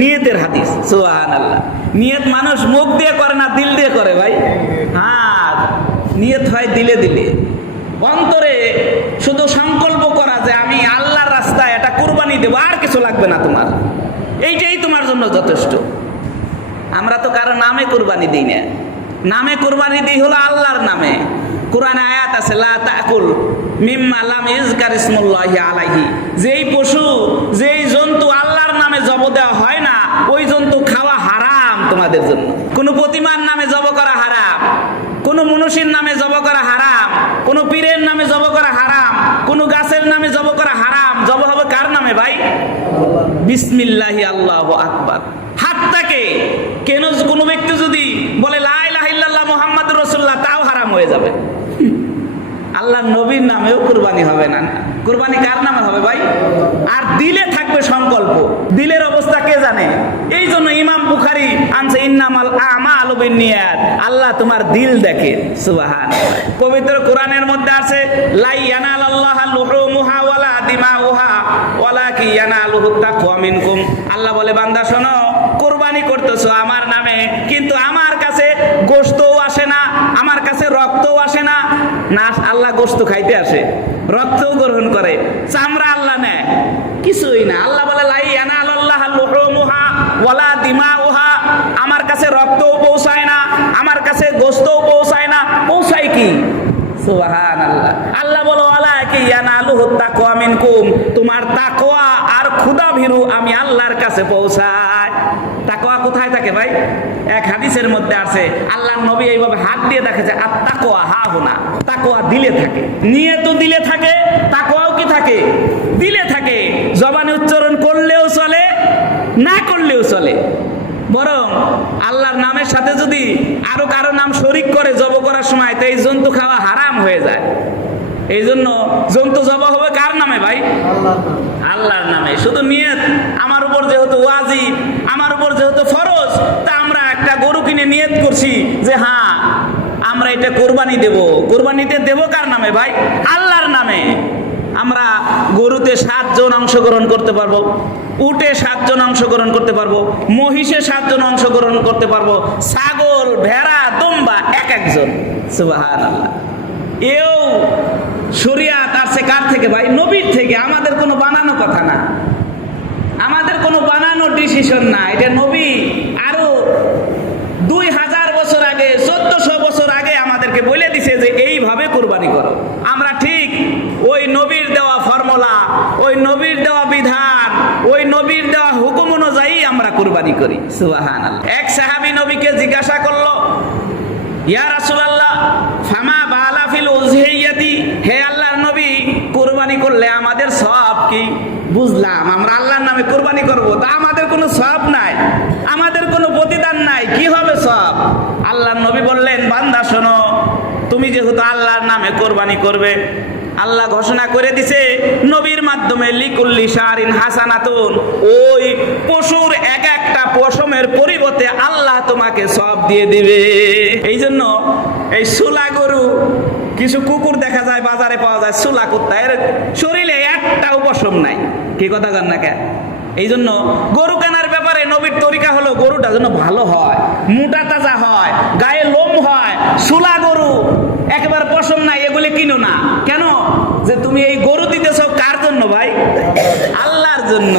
নিয়তের হাদিস। সুবহানাল্লাহ। নিয়ত মানুষ মুখ দিয়ে করে না, দিল দিয়ে করে ভাই। হ্যাঁ, নিয়ত হয় দিলে দিলে, অন্তরে শুধু সংকল্প করা যে আমি আল্লাহর রাস্তায় এটা কুরবানি দেবো, আর কিছু লাগবে না তোমার, এইটাই তোমার জন্য যথেষ্ট। আমরা তো কারো নামে কুরবানি দিই না, নামে কুরবানি দিই হলো আল্লাহর নামে। কোরআনে আয়াত আছে, লা তাকুল মিম্মা লাম ইযকার ইসমুল্লাহি আলাইহি, যেই পশু যেই জন্তু আল্লাহর নামে জব দেওয়া হয় না, ওই জন্তু খাওয়া হারাম তোমাদের জন্য। কোনো প্রতিমার নামে জব করা হারাম, কোনো মনুষ্যের নামে জব করা হারাম, কোনো পীরের নামে জব করা হারাম, কোনো গাছের নামে জব করা হারাম। জব হবে কার নামে ভাই? বিসমিল্লাহি আল্লাহু আকবার। হাতটাকে কেন কোনো ব্যক্তি যদি বলে লা ইলাহা ইল্লাল্লাহ মুহাম্মাদুর রাসূলুল্লাহ, তাও হারাম হয়ে যাবে। আল্লাহ নবীর নামেও কুরবানি হবে না। কুরবানি কার নামে হবে ভাই? আর দিলে থাকবে সংকল্প। দিলের অবস্থা কে জানে? এই জন্য ইমাম বুখারী আনছে ইন্নামাল আমালু বিন্নিয়াত, আল্লাহ তোমার দিল দেখে। সুবহানাল্লাহ। পবিত্র কোরআনের মধ্যে আছে, লা ইয়ানালাল্লাহু লুহুমুহা ওয়ালা দিমাউহা ওয়ালাকিন ইয়ানালুহু তাকওয়া মিনকুম। আল্লাহ বলে, বান্দা শোনো, কুরবানি করতেছো আমার নামে, কিন্তু আমার কাছে গোশতও আসে না, আমার কাছে রক্তও আসে না। না, আল্লাহ গোশত খাইতে আসে, রক্তও গ্রহণ করে, চামড়া আল্লাহ নেয়, কিছুই না। আল্লাহ বলে, লা ইয়ানালাল্লাহু লুহুমুহা ওয়ালা দিমাউহা, আমার কাছে রক্তও পৌঁছায় না, আমার কাছে গোশতও পৌঁছায় না। পৌঁছায় কি? সুবহানাল্লাহ। আল্লাহ বলো, ওয়ালাকিন ইয়ানালুহু তাকওয়া মিনকুম, তোমার তাকওয়া আর ক্ষুধা ভীরু আমি আল্লাহর কাছে পৌঁছায়। তাকওয়া কোথায় থাকে ভাই? এক হাদিসের মধ্যে আছে, আল্লাহর নবী এইভাবে হাত দিয়ে দেখেছে, আর তাকওয়া হা হুনা, তাকওয়া দিলে থাকে। নিয়তও দিলে থাকে, তাকওয়াও কি থাকে? দিলে থাকে। জবানে উচ্চারণ করলেও চলে, না করলেও চলে। বরং আল্লাহর নামের সাথে যদি আরো কারো নাম শরীক করে জব করার সময়, তো এই জন্তু খাওয়া হারাম হয়ে যায়। এই জন্য জন্তু জব হবে কার নামে ভাই? আল্লাহর নামে। শুধু নিয়ত, আমার উপর যেহেতু ওয়াজিব, আমার উপর যেহেতু ফরজ, তা আমরা একটা গরু কিনে নিয়ত করছি যে হ্যাঁ আমরা এটা কোরবানি দেব। কোরবানিতে দেব কার নামে ভাই? আল্লাহর নামে। আমরা গরুতে 7 জন অংশগ্রহণ করতে পারবো, উটে 7 জন অংশগ্রহণ করতে পারবো, মহিষে 7 জন অংশগ্রহণ করতে পারবো, ছাগল, ভেড়া, দুম্বা এক একজন। সুবহানাল্লাহ। এও শরিয়াত আসছে কার থেকে ভাই? নবীর থেকে। আমাদের কোনো বানানো কথা না, আমাদের কোনো বানানো ডিসিশন না, এটা নবী আরো 2000 বছর আগে, 1400 বছর আগে আমাদেরকে বলে দিছে যে এইভাবে কুরবানি করো। আমরা ঠিক ওই নবীর দেওয়া ফর্মুলা, ওই নবীর দেওয়া বিধান, ওই নবীর দেওয়া হুকুম অনুযায়ী আমরা কুরবানি করি। সুবহানাল্লাহ। এক সাহাবী নবীকে জিজ্ঞাসা করলো, ইয়া রাসূলুল্লাহ ফামা বালা ফিল উযহিয়াতি, হে আল্লাহর নবী, কুরবানি করলে আমাদের সওয়াব কি? বুঝলাম আমরা আল্লাহর নামে কুরবানি করব, তা আমাদের কোনো সওয়াব নাই, আমাদের কোনো প্রতিদান নাই, কি হবে সওয়াব? আল্লাহর নবী বললেন, বান্দা শোনো, তুমি যেহেতু আল্লাহর নামে কুরবানি করবে, আল্লাহ ঘোষণা করে দিছে নবীর মাধ্যমে, লিকুল্লি শারিন হাসানাতুন, ওই পশুর এক একটা পশমের পরিবর্তে আল্লাহ তোমাকে সব দিয়ে দিবে। এই জন্য এই সুলা গরু, কিছু কুকুর দেখা যায় বাজারে পাওয়া যায়, সুলা কুত্তা, এর শরীরে একটাও পশম নাই। কি কথা কন না কে? এই জন্য গরু কেনার ব্যাপারে নবীর তরিকা হলো গরুটা যেন ভালো হয়, মোটা তাজা হয়, গায়ে লোম হয়। সুলা গরু একেবারে পশম নাই, এগুলি কিনো না। কেন? যে তুমি এই গরু দিতেছ কার জন্য ভাই? আল্লাহর জন্য।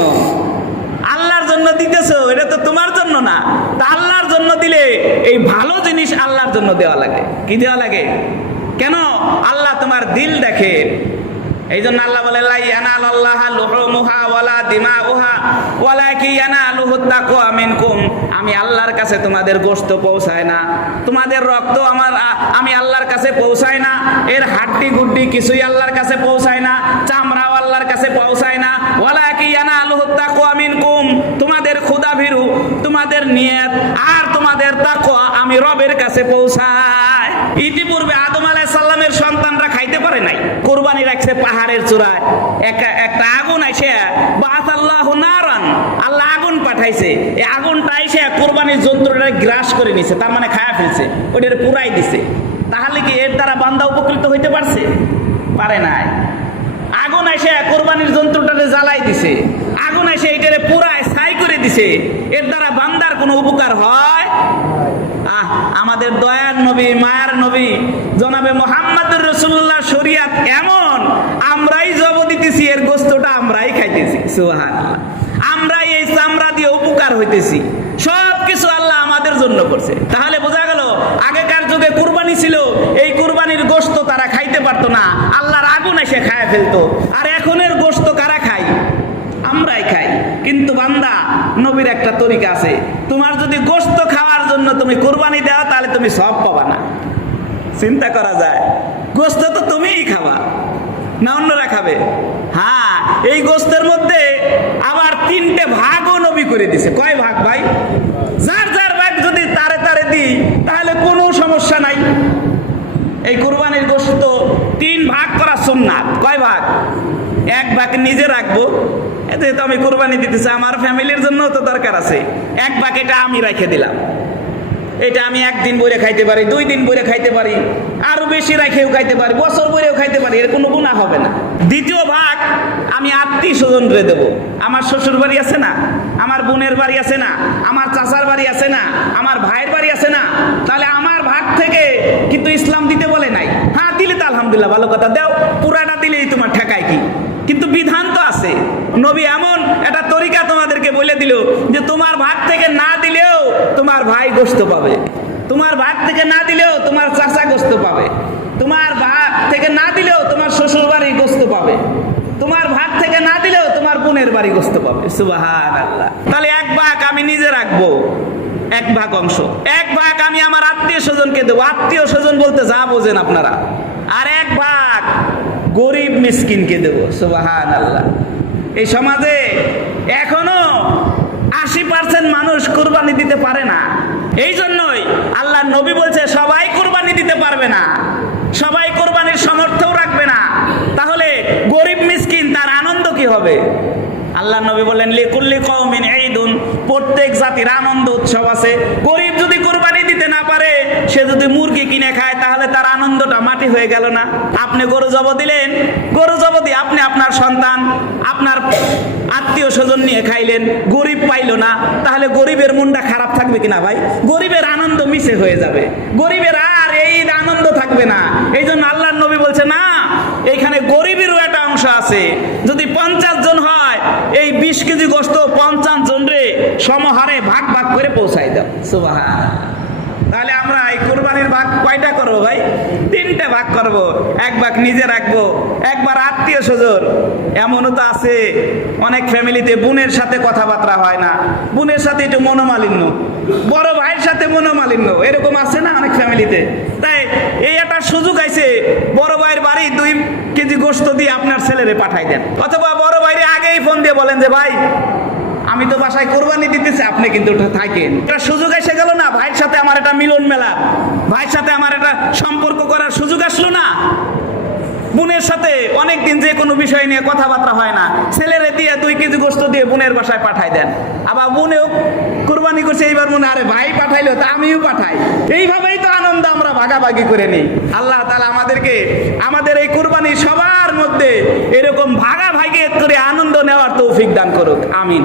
আল্লাহর জন্য দিতেছ, এটা তো তোমার জন্য না। তা আল্লাহর জন্য দিলে এই ভালো জিনিস আল্লাহর জন্য দেওয়া লাগে। কি দেওয়া লাগে? কেন? আল্লাহ তোমার দিল দেখে। এই জন্য আল্লাহ বলে, লা ইয়ানালাল্লাহু লুহুমুহা ওয়ালা দিমাউহা ওয়ালাকিন ইয়ানালুহু তাকওয়া মিনকুম, আমি আল্লাহর কাছে তোমাদের গোশত পৌঁছায় না, তোমাদের রক্ত আমি আল্লাহর কাছে পৌঁছায় না, এর হাড্ডি গুড্ডি কিছুই আল্লাহর কাছে পৌঁছায় না, চামড়াও আল্লাহর কাছে পৌঁছায় না। ওয়ালাকিন ইয়ানালুহু তাকওয়া মিনকুম, তোমাদের ক্ষুধা ভীরু, তোমাদের নিয়ত আর তোমাদের তাকওয়া আমি রবের কাছে পৌঁছায়। ইতিপূর্বে আদম আলাইহিস সালামের সন্তানরা খাইতে পারে নাই, কুরবানি রাখছে পাহাড়ের চূড়ায়, একটা আগুন আইসে, বাআসাল্লাহু নারান, আল্লাহ আগুন পাঠাইছে, এই আগুনটা আইসে কুরবানির যন্ত্রটা গ্রাস করে নিছে, তার মানে খায়া ফেলছে, ওইটারে পুরাই দিছে। তাহলে কি এর দ্বারা বান্দা উপকৃত হইতে পারছে? পারে নাই। আগুন এসে কোরবানির যন্ত্রটারে জ্বালাই দিছে, আগুন এসে এইটারে পুরায় ছাই করে দিছে, এর দ্বারা বান্দার কোনো উপকার হয়? আমাদের দয়ার নবী, মায়ার নবী জনাবে মুহাম্মদুর রাসূলুল্লাহ শরীয়ত এমন, আমরাই জব দিতেছি, এর গোশতটা আমরাই খাইতেছি। সুবহানাল্লাহ। আমরাই এই চামড়া দিয়ে উপকার হইতেছি। সব কিছু আল্লাহ আমাদের জন্য করছে। তাহলে বোঝা গেল, আগেকার যুগে কুরবানি ছিল, এই কুরবানির গোশত তারা খাইতে পারতো না, আল্লাহর আগুন এসে খায় ফেলতো। আর এখনের গোশত কারা খায়? আমরাই খাই। কিন্তু বান্দা, নবীর একটা তরিকা আছে, তোমার যদি গোশত খাওয়ার জন্য তুমি কুরবানি দাও, তাহলে তুমি সব পাবা না। চিন্তা করা যায়, গোশত তো তুমিই খাবা না অন্যরা খাবে? হ্যাঁ, এই গোশতের মধ্যে আবার 3টে ভাগও নবী করে দিছে। কয় ভাগ ভাই? যার যার ভাগ যদি তারে তারে দিই, তাহলে কোনো সমস্যা নাই। এই কুরবানির গোশত 3 ভাগ করা সুন্নাত। কয় ভাগ? 1 ভাগ নিজে রাখবো, এতে তো আমি কুরবানি দিতেছি, আমার ফ্যামিলির জন্য তো দরকার আছে। 1 ভাগ এটা আমি রেখে দিলাম, এটা আমি 1 দিন বইরে খাইতে পারি, 2 দিন বইরে খাইতে পারি, আরো বেশি রাখেও খাইতে পারি, বছর বইরেও খাইতে পারি, এর কোনো গুনাহ হবে না। 2য় ভাগ আমি আত্মীয় স্বজনরে দেবো। আমার শ্বশুর বাড়ি আছে না, আমার বোনের বাড়ি আছে না, আমার চাচার বাড়ি আছে না, আমার ভাইয়ের বাড়ি আছে না, তাহলে আমার ভাগ থেকে কিন্তু ইসলাম দিতে বলে নাই। হ্যাঁ, দিলে তো আলহামদুলিল্লাহ, ভালো কথা, দাও, পুরাটা দিলেই তোমার ঠেকায় কি? কিন্তু বিধান তো আছে। নবী এমন একটা তরিকা তোমাদেরকে বলে দিল যে তোমার ভাগ থেকে না দিলেও তোমার ভাই গোশত পাবে, তোমার ভাগ থেকে না দিলেও তোমার চাচা গোশত পাবে, তোমার ভাগ থেকে না দিলেও তোমার শ্বশুর বাড়ি গোশত পাবে, তোমার ভাগ থেকে না দিলেও তোমার বোনের বাড়ি গোশত পাবে। সুবহানাল্লাহ। তাহলে 1 ভাগ আমি নিজে রাখবো, 1 ভাগ অংশ, 1 ভাগ আমি আমার আত্মীয় স্বজনকে দেবো। আত্মীয় স্বজন বলতে যা বোঝেন আপনারা। আর 1 ভাগ গরিব মিসকিনকে দেব। সুবহানাল্লাহ। এই সমাজে এখনো 80% মানুষ কুরবানি দিতে পারে না। এই জন্যই আল্লাহ নবী বলছে সবাই কুরবানি দিতে পারবে না, সবাই কুরবানির সামর্থ্যও রাখবে না। তাহলে গরিব মিসকিন তার আনন্দ কি হবে? আল্লাহ নবী বলেন লিকুল্লি কওমিন ঈদুন, প্রত্যেক জাতির আনন্দ উৎসব আছে। গরিব যদি কুরবানি দিতে না পারে, সে যদি মুরগি কিনে খায়, তাহলে তার আনন্দটা মাটি হয়ে গেল না। আপনি গরু জব দিলেন, গরু জব দিয়ে আপনি আপনার সন্তান, আপনার আত্মীয় স্বজন নিয়ে খাইলেন, গরিব পাইল না, তাহলে গরিবের মনটা খারাপ থাকবে কিনা ভাই? গরিবের আনন্দ মিশে হয়ে যাবে, গরিবের আর এই আনন্দ থাকবে না। এই জন্য আল্লাহর নবী বলছে না, এইখানে গরিবেরও একটা অংশ আছে। যদি 50 জন হয়, এই 20 কেজি গোশত 50 জনরে সমহারে ভাগ ভাগ করে পৌঁছাই দাও। সুবহানাল্লাহ। তাহলে আমরা এই কুরবানির ভাগ কয়টা করবো ভাই? 3টে ভাগ করব। 1 ভাগ নিজে রাখবো, 1 ভাগ আত্মীয় স্বজন। এমনও তো আছে অনেক ফ্যামিলিতে বোনের সাথে কথাবার্তা হয় না, বোনের সাথে একটু মনোমালিন্য, বড় ভাইয়ের সাথে মনোমালিন্য, এরকম আছে না অনেক ফ্যামিলিতে। তাই এই একটা সুযোগ আইছে, বড় ভাইয়ের বাড়ি 2 কেজি গোশত দিয়ে আপনার ছেলেরে পাঠাই দেন, অথবা বড় ভাইরে আগেই ফোন দিয়ে বলেন যে ভাই আমি তো বাসায় কোরবানি দিতেছি, আপনি কিন্তু থাকেন। একটা সুযোগ এসে গেল না, ভাইয়ের সাথে আমার একটা মিলন মেলা, ভাইয়ের সাথে আমার একটা সম্পর্ক করার সুযোগ আসলো না। বোনের সাথে অনেকদিন যে কোনো বিষয় নিয়ে কথাবার্তা হয় না, ছেলেরে দিয়ে 2 কেজি গোশত দিয়ে বোনের বাসায় পাঠাই দেন। আবার বোনেও কুরবানি করছে, এইবার মনে আরে ভাই পাঠাইলো তা আমিও পাঠাই। এইভাবেই তো আনন্দ আমরা ভাগাভাগি করে নিই। আল্লাহ তাআলা আমাদেরকে আমাদের এই কুরবানি সবার মধ্যে এরকম ভাগাভাগি করে আনন্দ নেওয়ার তৌফিক দান করুক। আমিন।